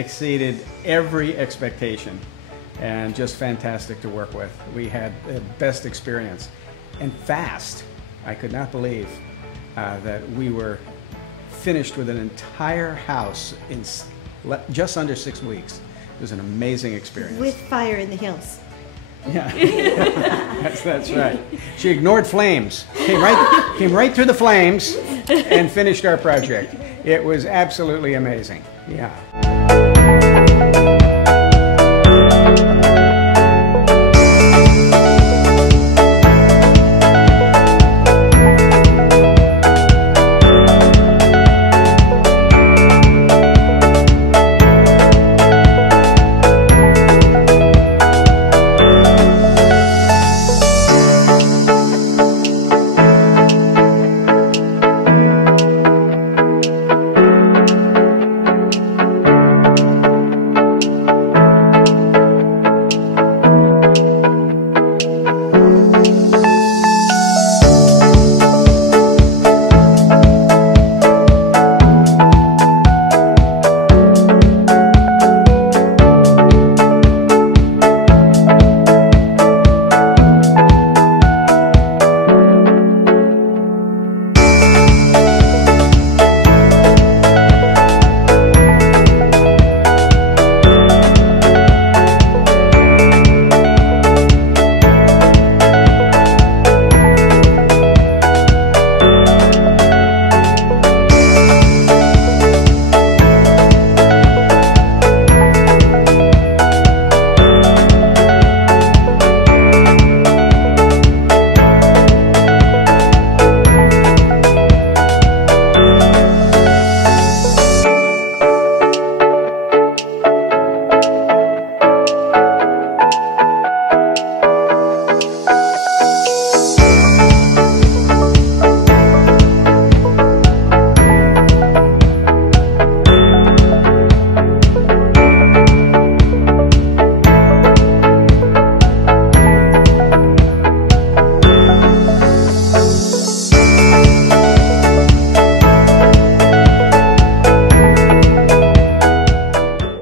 exceeded every expectation and just fantastic to work with. We had the best experience and fast. I could not believe that we were finished with an entire house in just under 6 weeks. It was an amazing experience. With fire in the hills. Yeah, that's right. She ignored flames, came right through the flames and finished our project. It was absolutely amazing, yeah.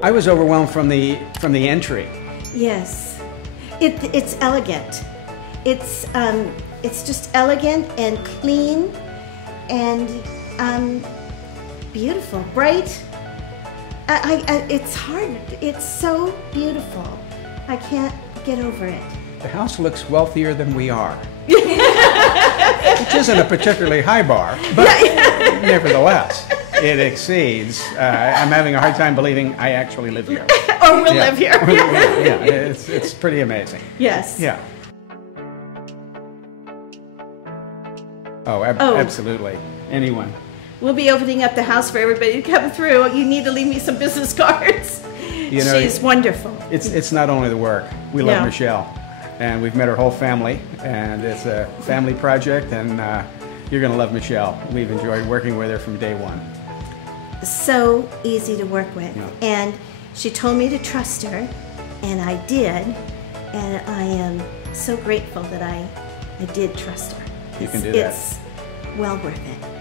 I was overwhelmed from the entry. Yes, it's elegant. It's just elegant and clean and beautiful, bright. It's hard. It's so beautiful. I can't get over it. The house looks wealthier than we are. Which isn't a particularly high bar, but nevertheless, it exceeds. I'm having a hard time believing I actually live here. Or will live here. Yeah, it's pretty amazing. Yes. Yeah. Oh, absolutely. Anyone. We'll be opening up the house for everybody to come through. You need to leave me some business cards. You know, she's wonderful. It's not only the work. We love Michelle, and we've met her whole family, and it's a family project, and you're going to love Michelle. We've enjoyed working with her from day one. So easy to work with, and she told me to trust her, and I did, and I am so grateful that I did trust her. You can do that. It's well worth it.